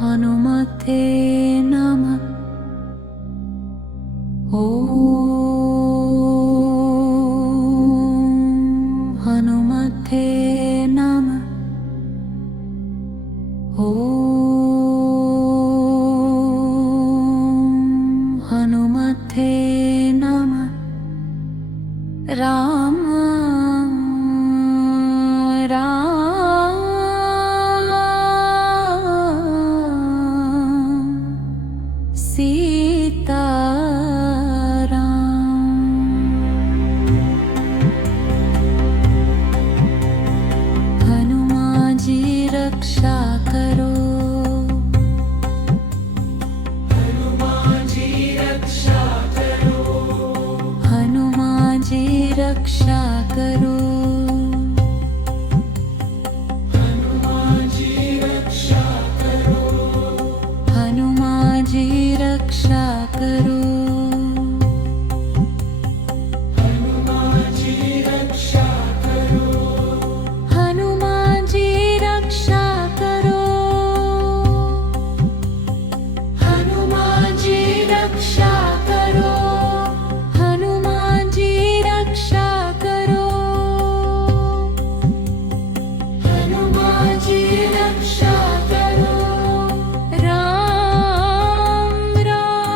हनुमते नमः। हनुमते नमः। हनुमते नमः। राम राम सीता रक्षा करो। हनुमान जी रक्षा करो। हनुमान जी रक्षा करो। हनुमान जी रक्षा करो। हनुमान जी रक्षा करो। हनुमान जी रक्षा करो। हनुमान जी रक्षा करो। हनुमान जी रक्षा करो। हनुमान जी रक्षा करो। हनुमान जी रक्षा करो। राम राम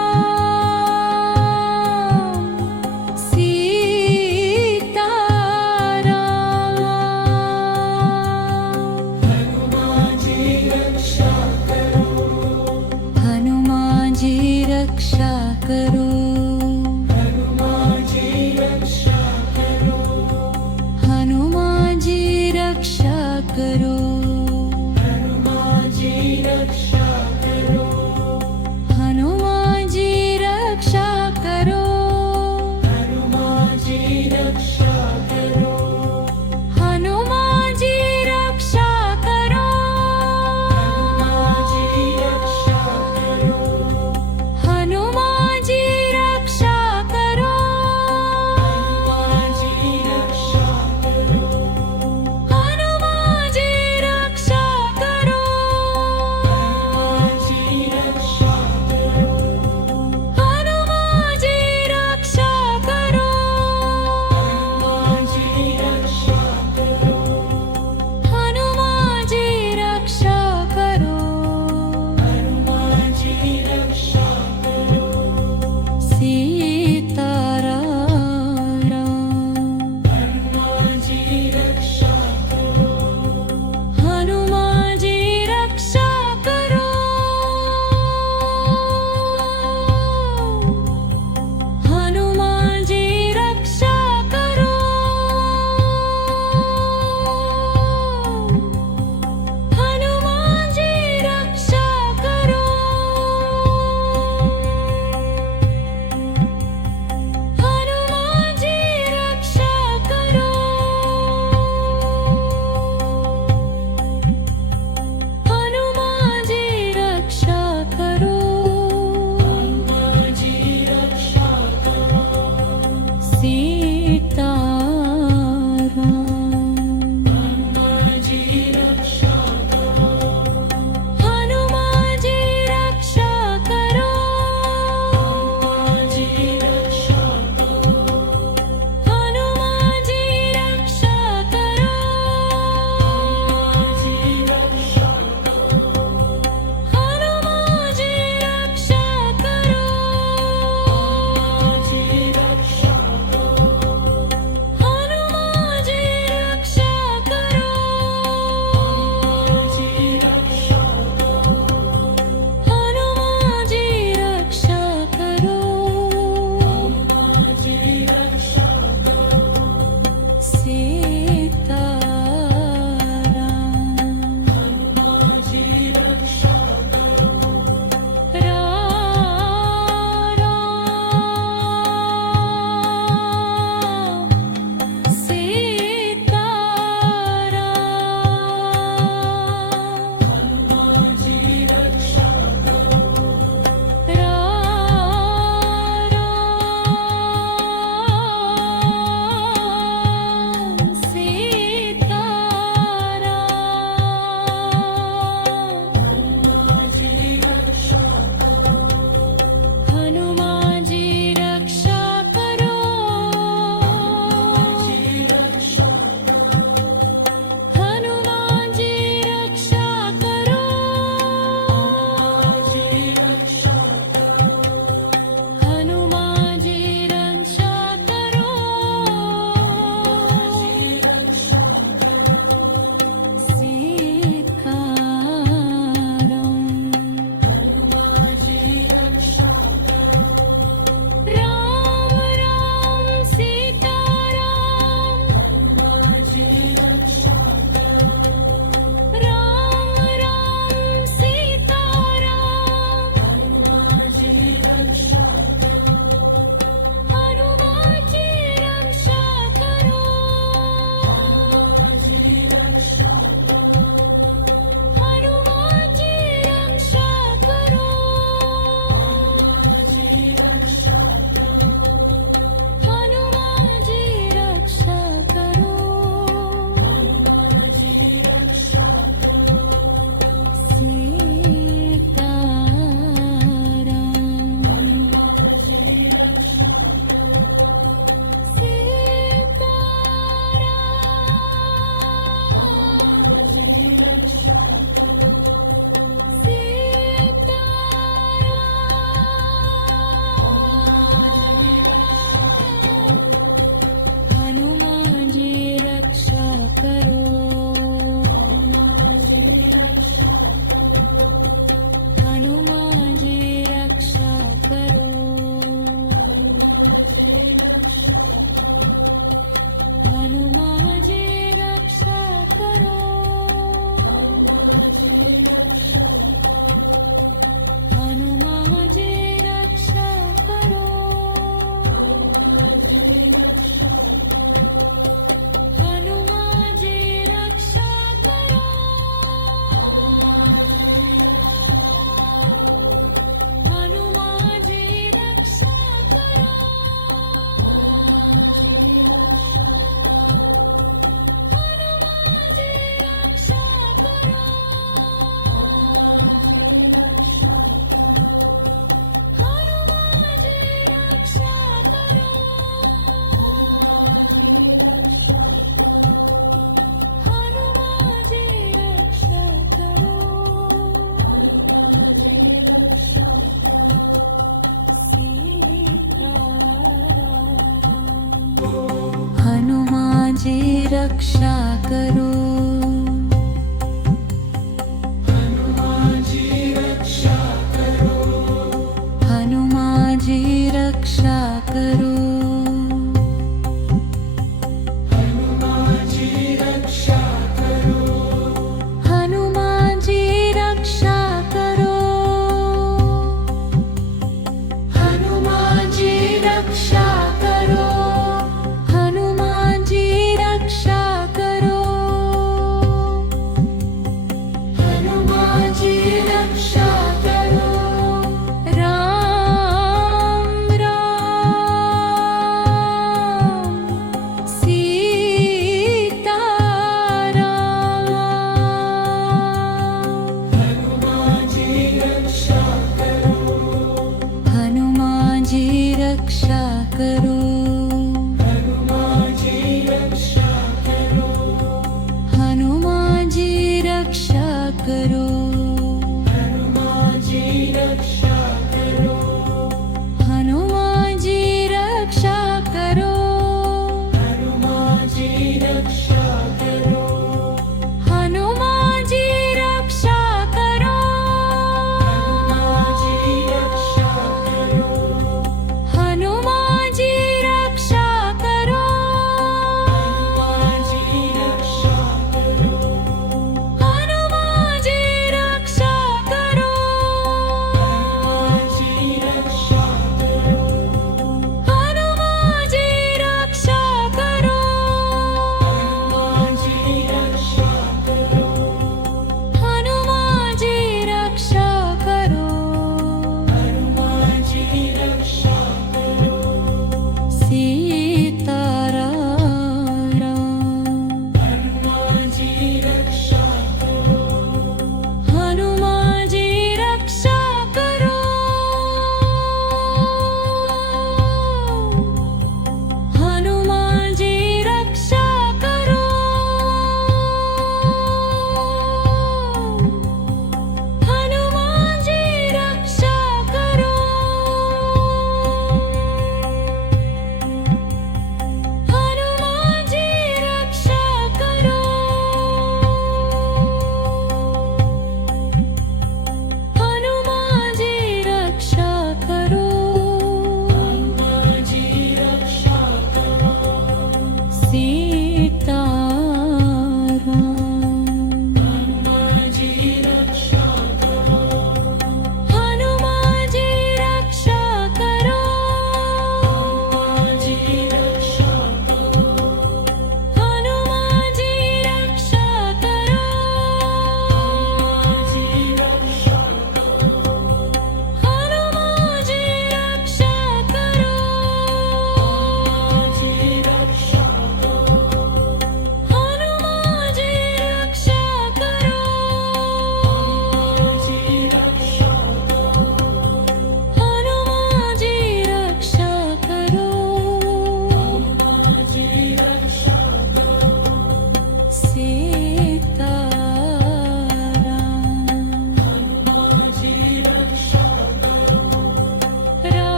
सीता राम। हनुमान जी रक्षा करो। हनुमान जी रक्षा करो। हनुमान जी रक्षा करो। हनुमान जी रक्षा करो। हनुमान जी रक्षा करो। हनुमान जी रक्षा करो। हनुमान जी रक्षा करो। हनुमान जी रक्षा करो। हनुमान जी रक्षा करो। हनुमान जी रक्षा करो। हनुमान जी रक्षा करो। हनुमान जी रक्षा करो। हनुमान जी रक्षा करो। हनुमान जी रक्षा करो। हनुमान जी रक्षा करो हनुमान जी रक्षा करो हनुमान जी रक्षा करो हनुमान जी रक्षा करो हनुमान जी रक्षा करो हनुमान जी रक्षा करो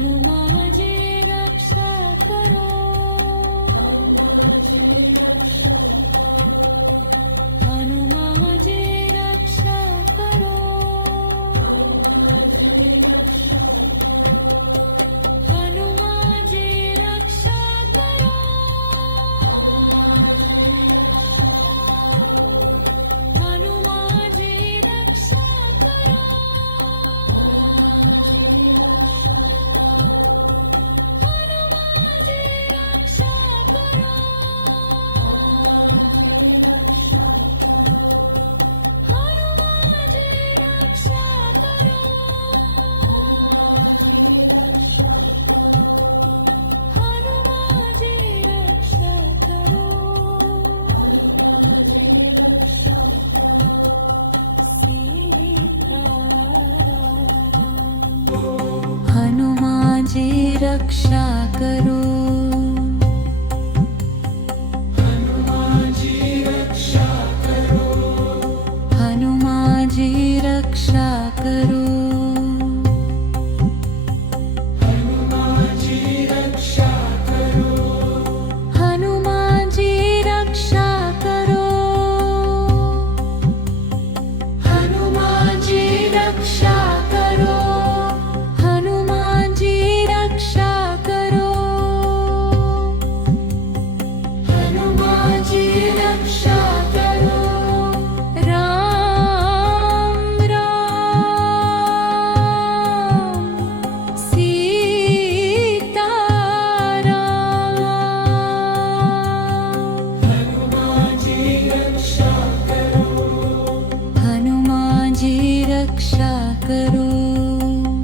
हनुमानजी रक्षा करो हनुमानजी रक्षा करो हनुमानजी रक्षा करो हनुमानजी रक्षा करो हनुमानजी रक्षा करो हनुमानजी रक्षा करो हनुमानजी रक्षा करो हनुमानजी रक्षा करो हनुमानजी रक्षा करो हनुमानजी रक्षा करो हनुमानजी रक्षा करो हनुमानजी रक्षा करो हनुमानजी रक्षा करो हनुमानजी रक्षा करो हनुमानजी रक्षा करो राम राम सीता राम हनुमानजी रक्षा करो हनुमानजी रक्षा करो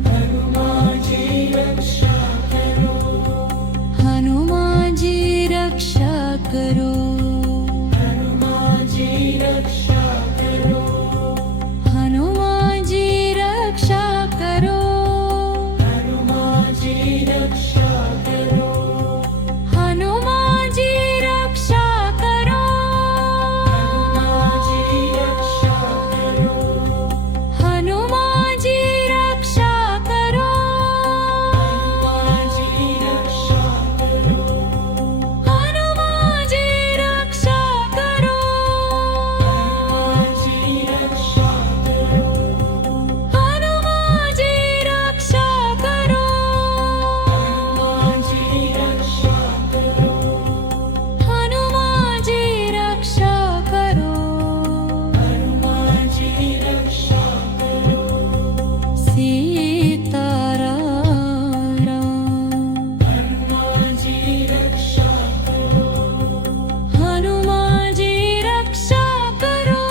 हनुमानजी रक्षा करो हनुमानजी रक्षा करो हनुमानजी रक्षा करो हनुमानजी रक्षा करो हनुमानजी रक्षा करो हनुमानजी रक्षा करो हनुमानजी रक्षा करो हनुमानजी रक्षा करो हनुमानजी रक्षा करो हनुमानजी रक्षा करो हनुमानजी रक्षा करो हनुमानजी रक्षा करो हनुमानजी रक्षा करो हनुमानजी रक्षा करो हनुमानजी रक्षा करो सीताराम हनुमानजी रक्षा करो हनुमानजी रक्षा करो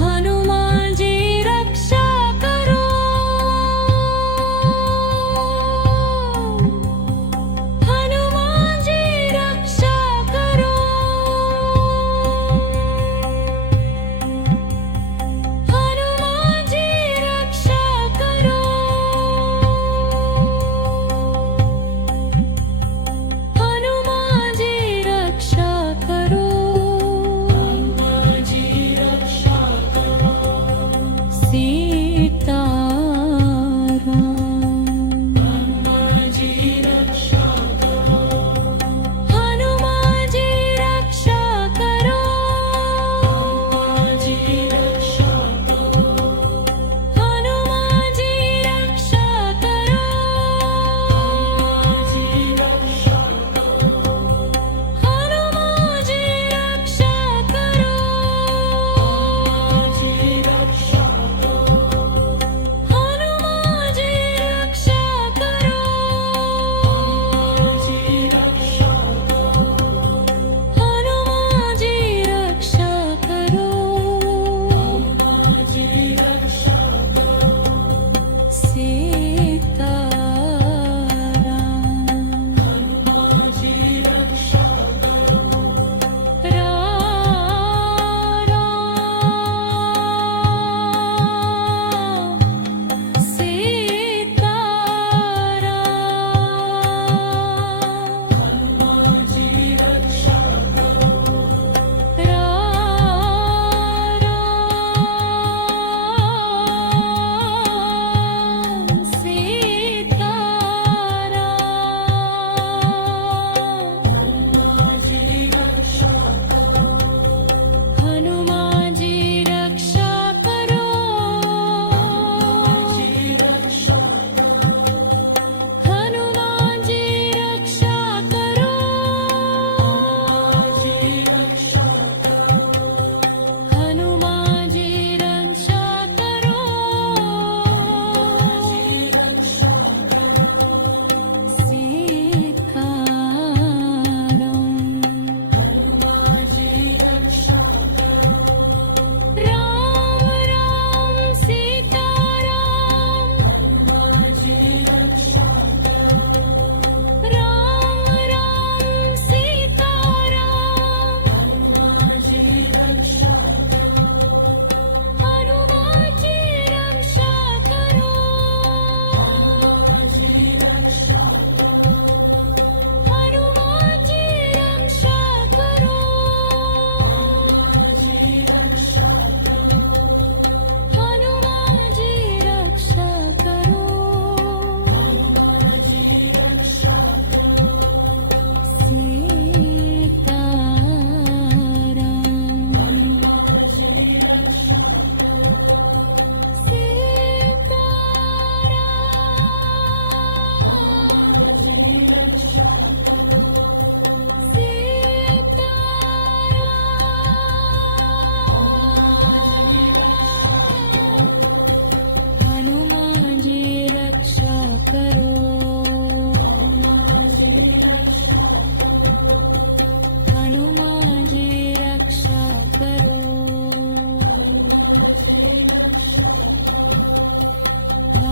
हनुमानजी रक्षा करो हनुमानजी रक्षा करो हनुमानजी रक्षा करो हनुमानजी रक्षा करो हनुमानजी रक्षा करो सीताराम हनुमानजी रक्षा करो हनुमानजी रक्षा करो हनुमानजी रक्षा करो हनुमानजी रक्षा करो हनुमानजी रक्षा करो हनुमानजी रक्षा करो हनुमानजी रक्षा करो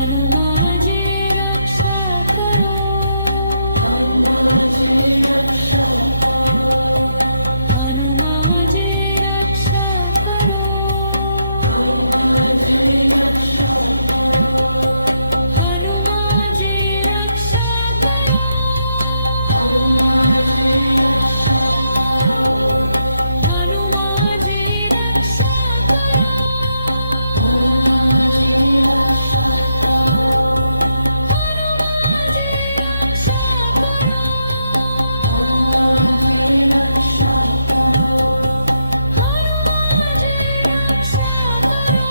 हनुमानजी रक्षा करो हनुमानजी रक्षा करो हनुमानजी रक्षा करो हनुमानजी रक्षा करो हनुमानजी रक्षा करो हनुमानजी रक्षा करो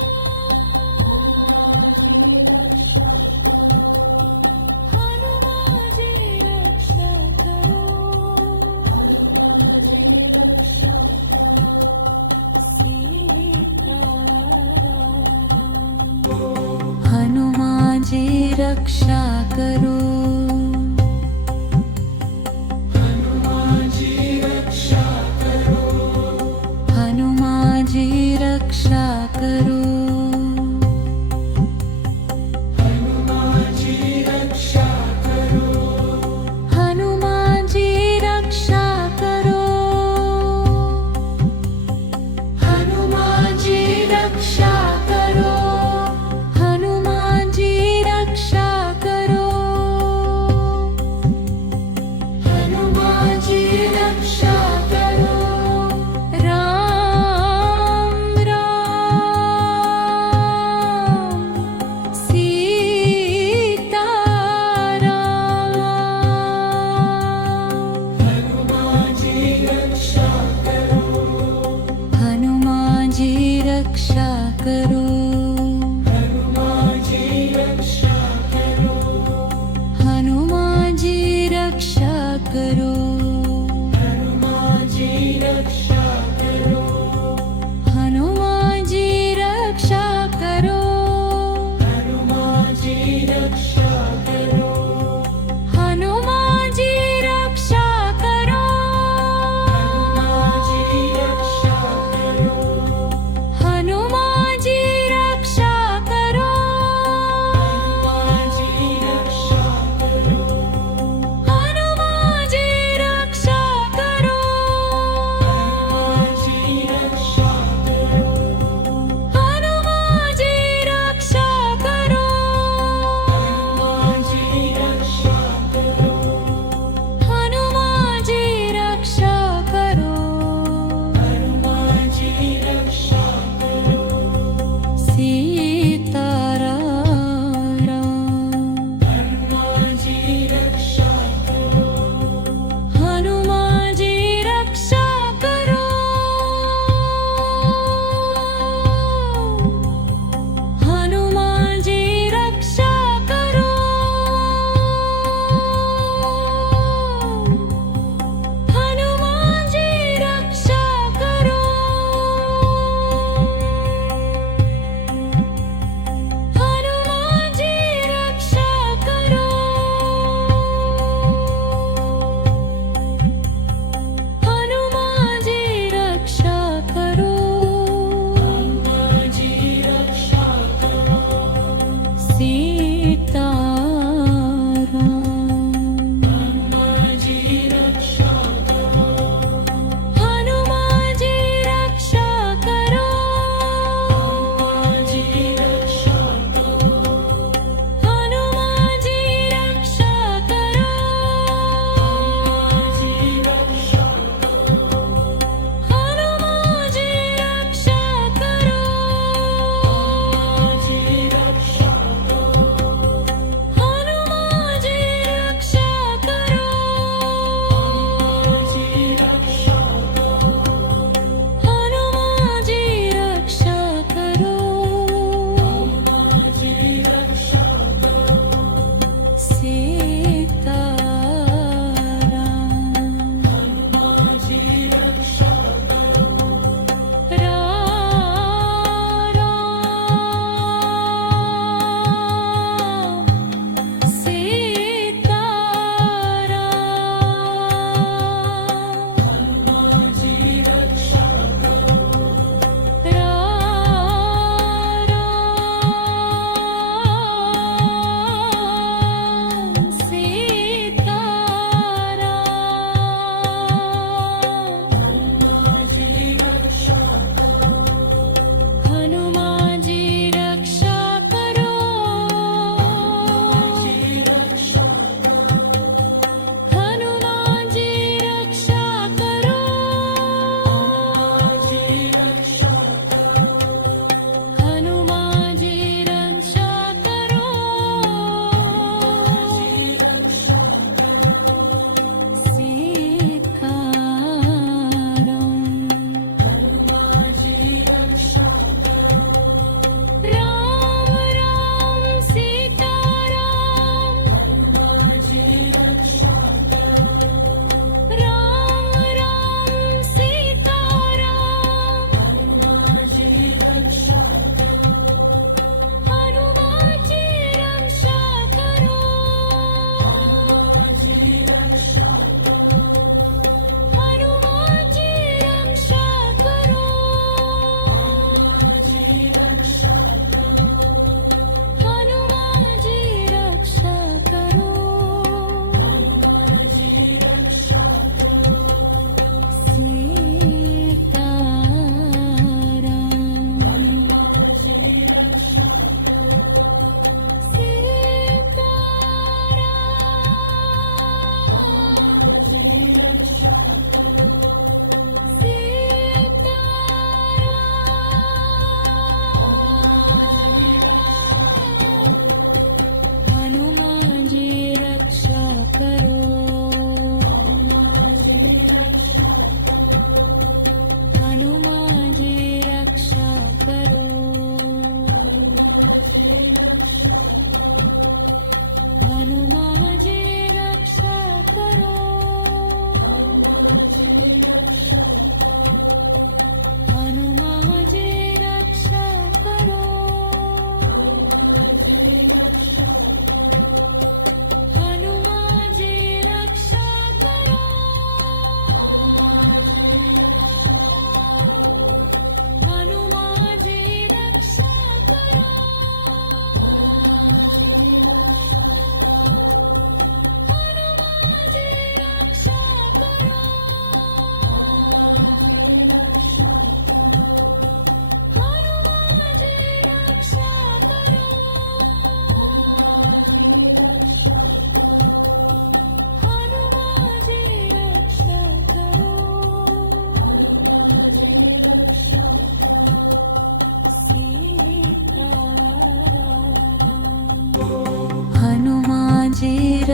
हनुमानजी रक्षा करो हनुमानजी रक्षा करो हनुमानजी रक्षा करो हनुमानजी रक्षा करो हनुमानजी रक्षा करो हनुमानजी रक्षा करो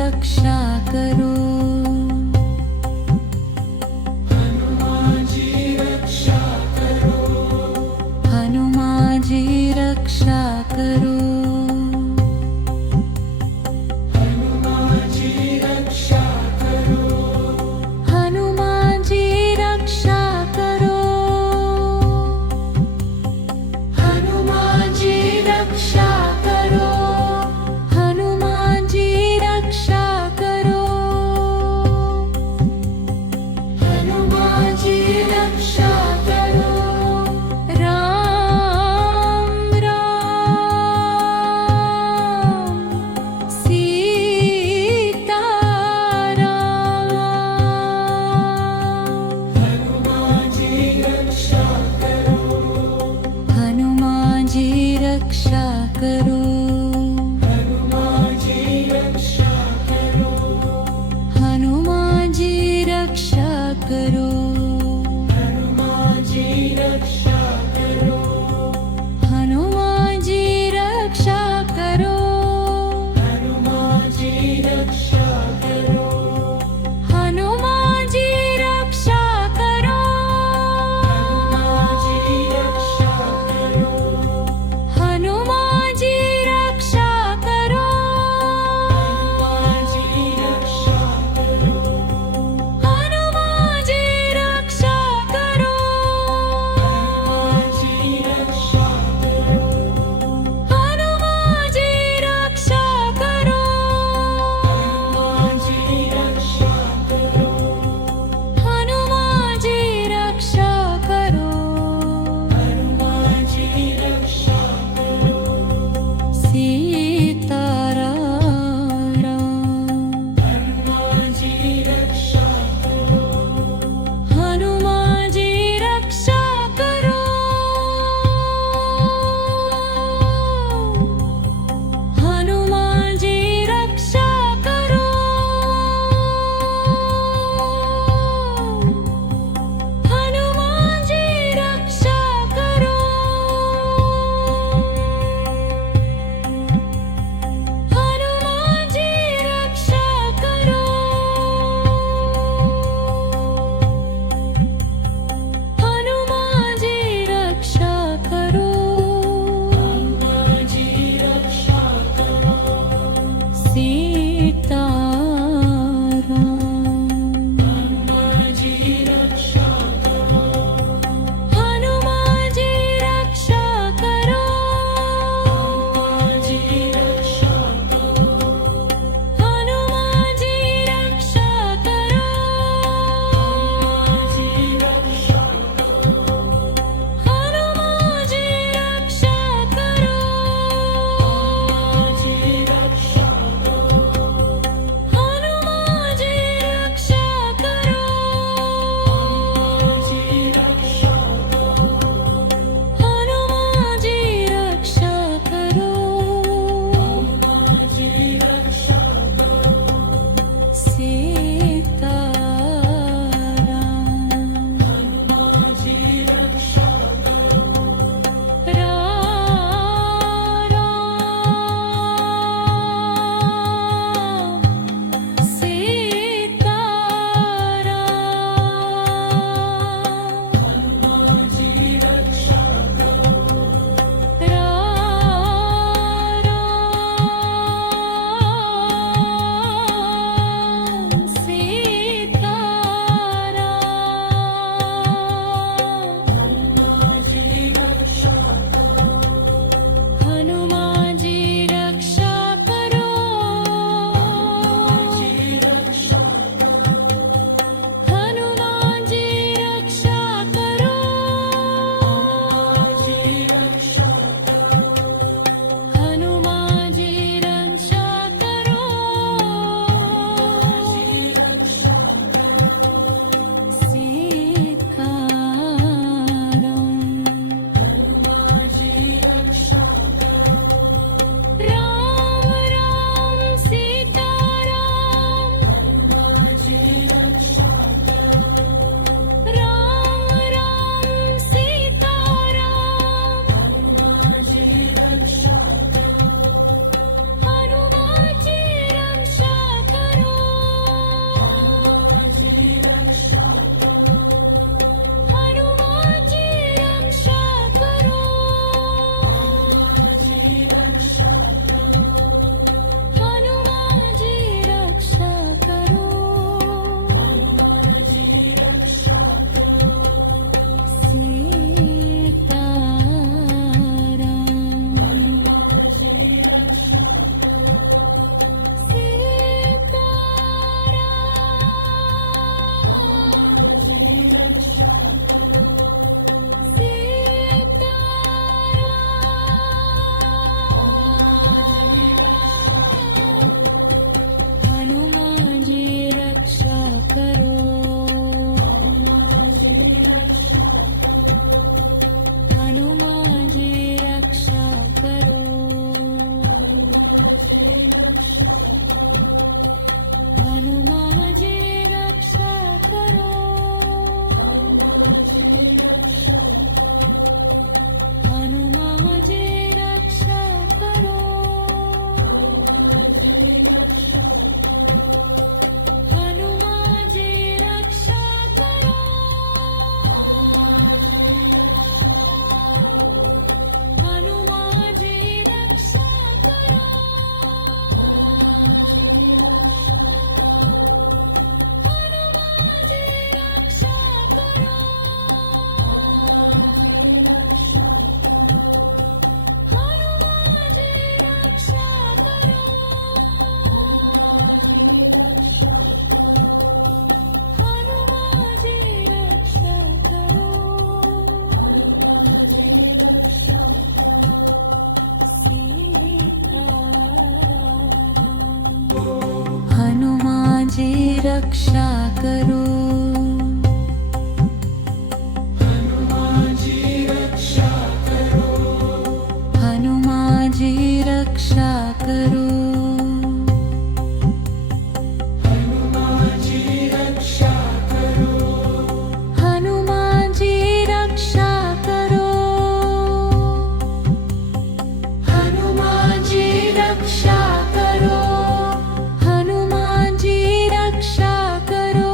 रक्षा करो हनुमान जी रक्षा करो हनुमान जी रक्षा करो हनुमान जी रक्षा करो हनुमान जी रक्षा करो हनुमान जी रक्षा करो राम राम सीता राम हनुमान जी रक्षा करो हनुमान जी रक्षा करो हनुमान जी रक्षा करो हनुमान जी रक्षा करो हनुमान जी रक्षा करो हनुमान जी रक्षा करो हनुमान जी रक्षा करो हनुमान जी रक्षा करो हनुमान जी रक्षा करो हनुमान जी रक्षा करो हनुमान जी रक्षा करो हनुमान जी रक्षा करो हनुमान जी रक्षा करो हनुमान जी रक्षा करो हनुमान जी रक्षा करो हनुमान जी रक्षा करो हनुमान जी रक्षा करो सीताराम हनुमान जी रक्षा करो हनुमान जी रक्षा करो हनुमान जी रक्षा करो हनुमान जी रक्षा करो हनुमान जी रक्षा करो हनुमान जी रक्षा करो हनुमान जी रक्षा करो सीताराम हनुमान जी रक्षा करो हनुमान जी रक्षा करो हनुमान जी रक्षा करो हनुमान जी रक्षा करो हनुमान जी रक्षा करो हनुमान जी रक्षा करो हनुमान जी रक्षा करो रक्षा करो हनुमाजी रक्षा करो हनुमाजी रक्षा करो हनुमाजी रक्षा करो हनुमाजी रक्षा करो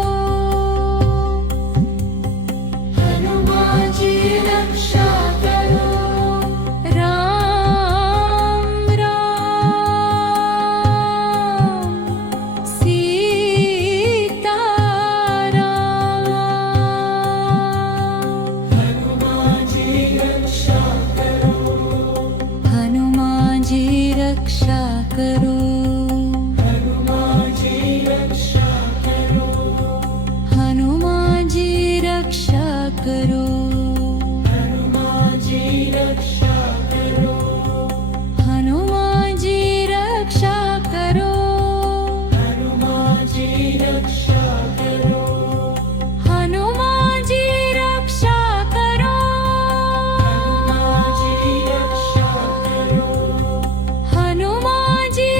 हनुमाजी रक्षा करो राम राम सीता राम हनुमाजी रक्षा करो हनुमाजी रक्षा करो हनुमाजी रक्षा करो हनुमाजी रक्षा करो हनुमाजी रक्षा करो हनुमाजी रक्षा करो हनुमाजी रक्षा करो हनुमाजी रक्षा करो हनुमाजी रक्षा करो हनुमाजी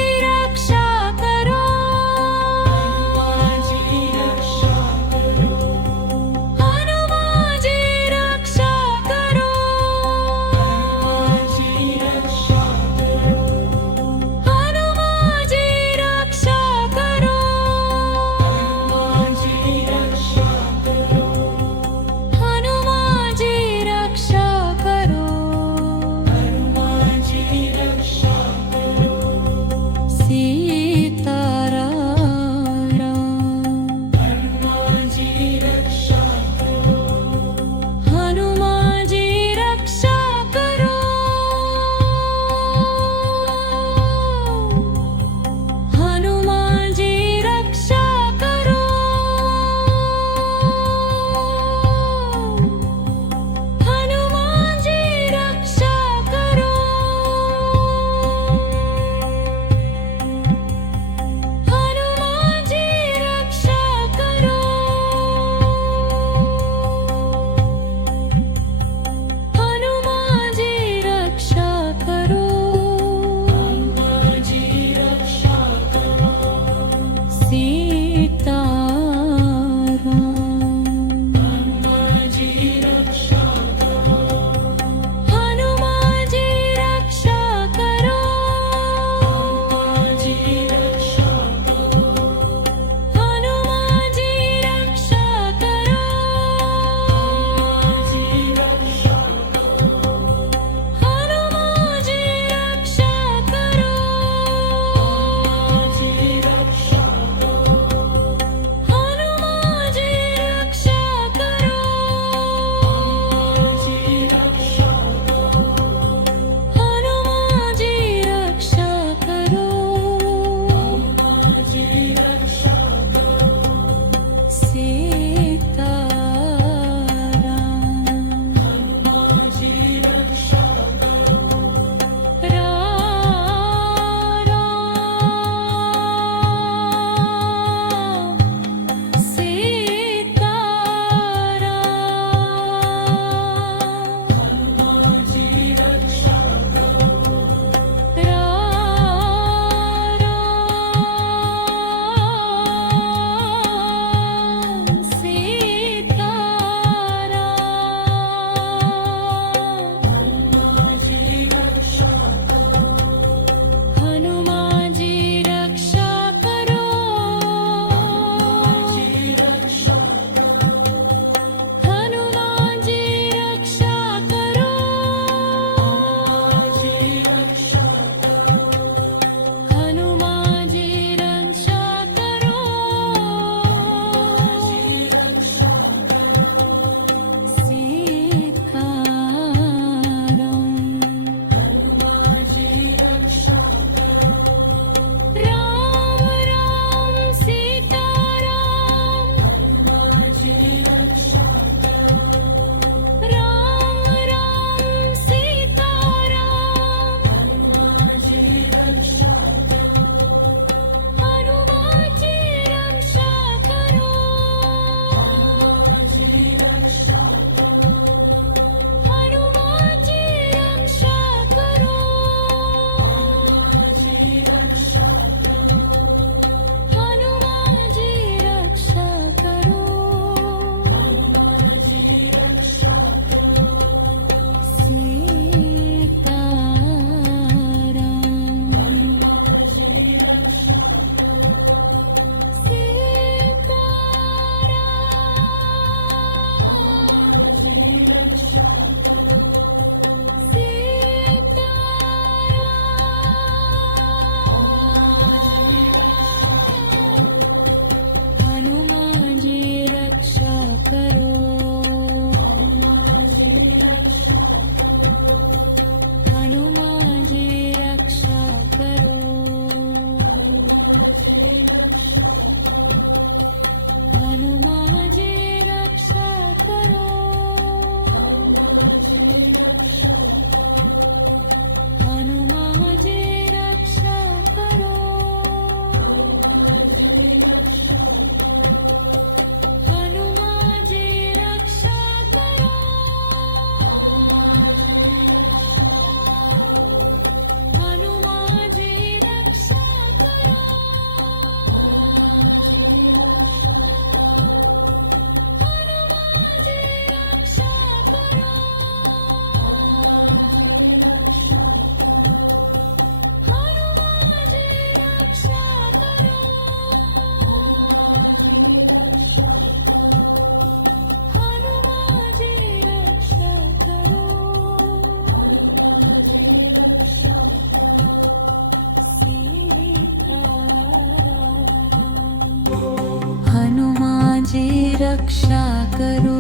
रक्षा करो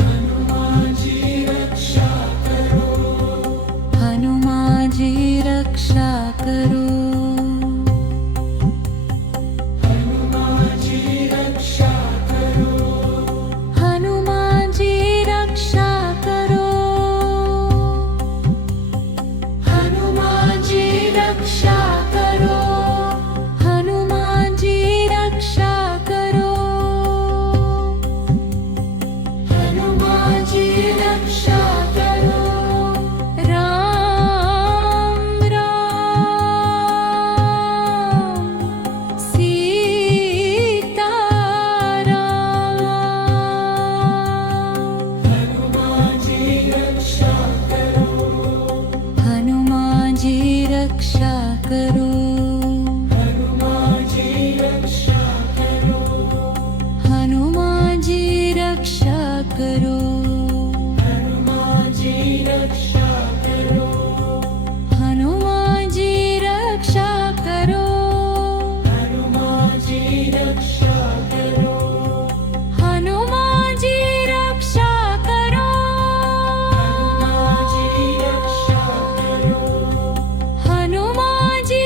हनुमान जी रक्षा करो हनुमान जी रक्षा करो हनुमान जी रक्षा करो हनुमान जी रक्षा करो हनुमान जी रक्षा करो राम राम सीता राम हनुमान जी रक्षा करो हनुमान जी रक्षा करो हनुमान जी रक्षा करो हनुमान जी रक्षा करो हनुमान जी रक्षा करो हनुमान जी रक्षा करो हनुमान जी रक्षा करो हनुमान जी रक्षा करो हनुमान जी रक्षा करो हनुमान जी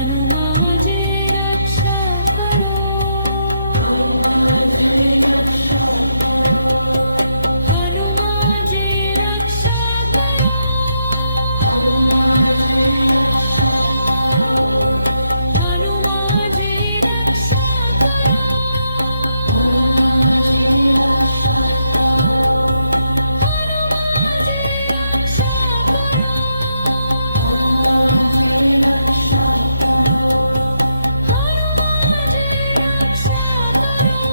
हनुमाजी रक्षा करो, हनुमाजी रक्षा करो, हनुमाजी रक्षा करो, हनुमाजी रक्षा करो, हनुमाजी रक्षा करो, हनुमाजी रक्षा करो,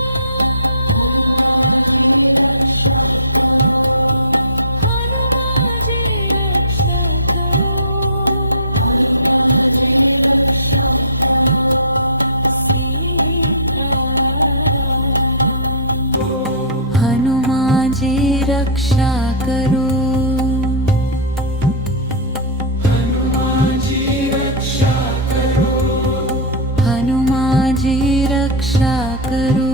हनुमाजी रक्षा करो, हनुमाजी रक्षा करो, हनुमाजी रक्षा करो, हनुमाजी रक्षा करो,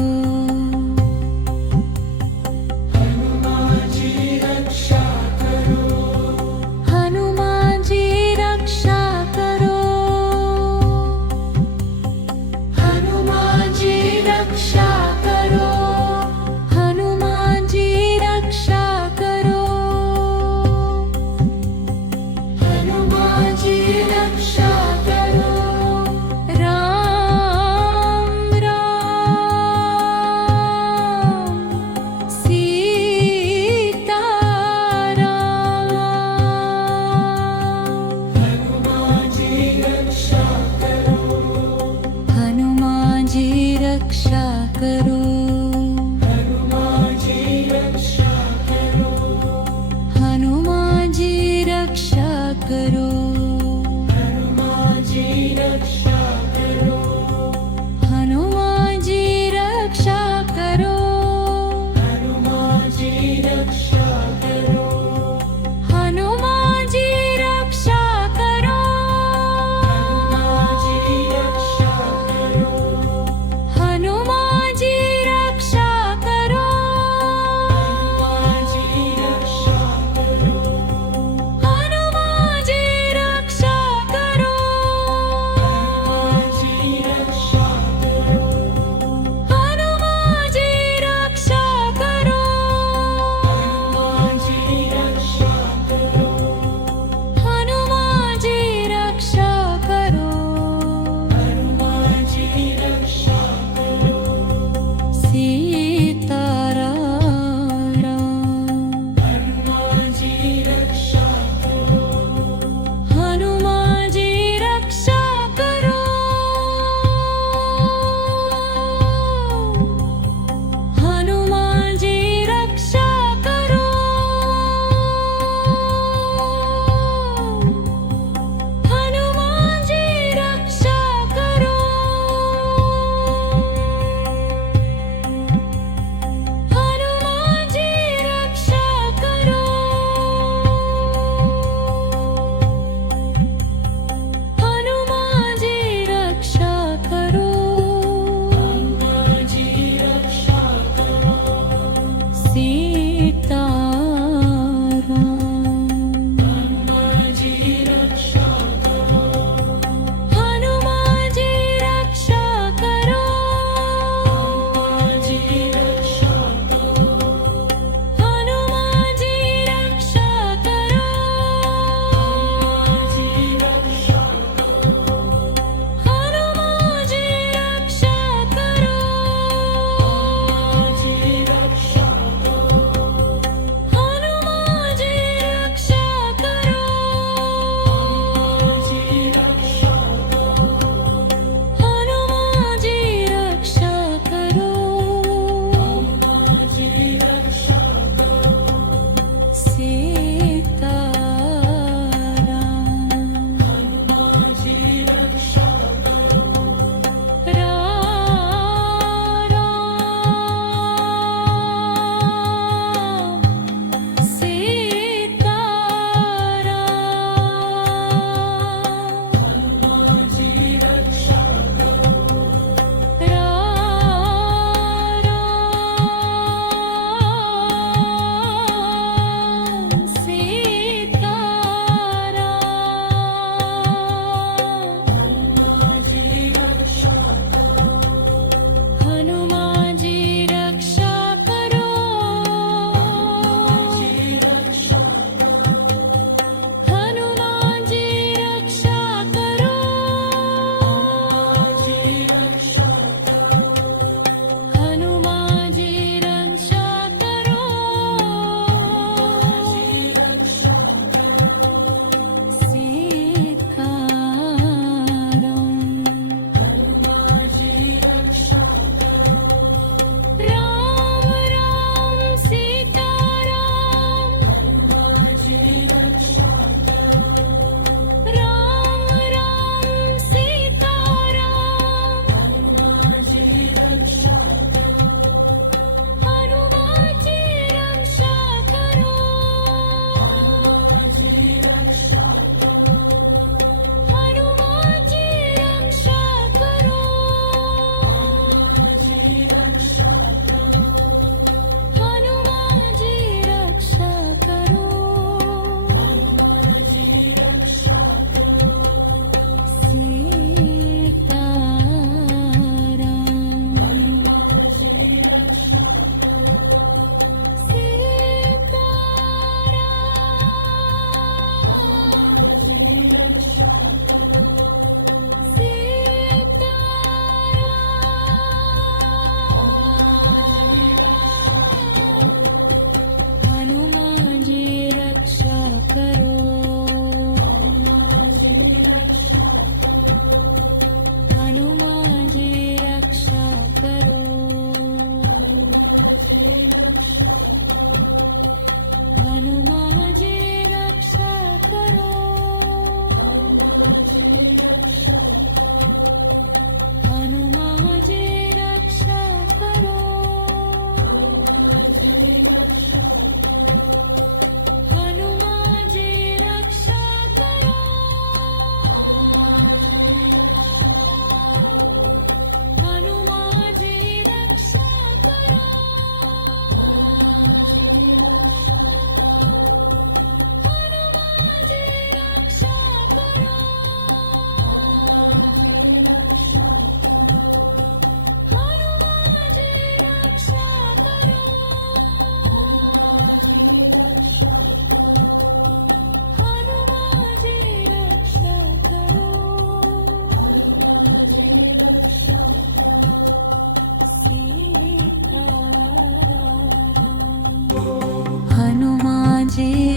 हनुमाजी रक्षा करो, हनुमाजी रक्षा करो, हनुमाजी रक्षा करो, हनुमाजी रक्षा करो, राम राम सीता राम, हनुमाजी रक्षा करो, हनुमाजी रक्षा करो, हनुमाजी रक्षा करो, हनुमाजी रक्षा करो, हनुमाजी रक्षा करो, हनुमाजी रक्षा करो, हनुमाजी रक्षा करो, हनुमाजी रक्षा करो, हनुमाजी रक्षा करो, हनुमाजी रक्षा करो, हनुमाजी रक्षा करो, हनुमाजी रक्षा करो,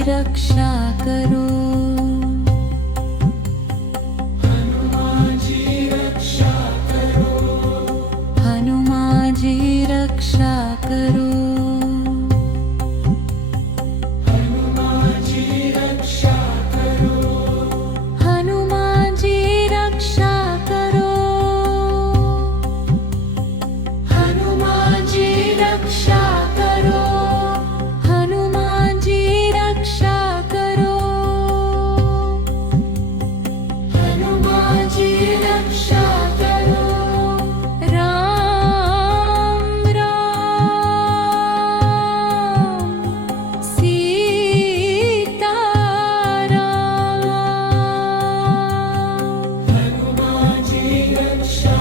रक्षा करो हनुमान जी रक्षा करो हनुमान जी रक्षा करो हनुमान जी रक्षा करो हनुमान जी रक्षा करो हनुमान जी रक्षा करो राम राम सीता राम हनुमान जी रक्षा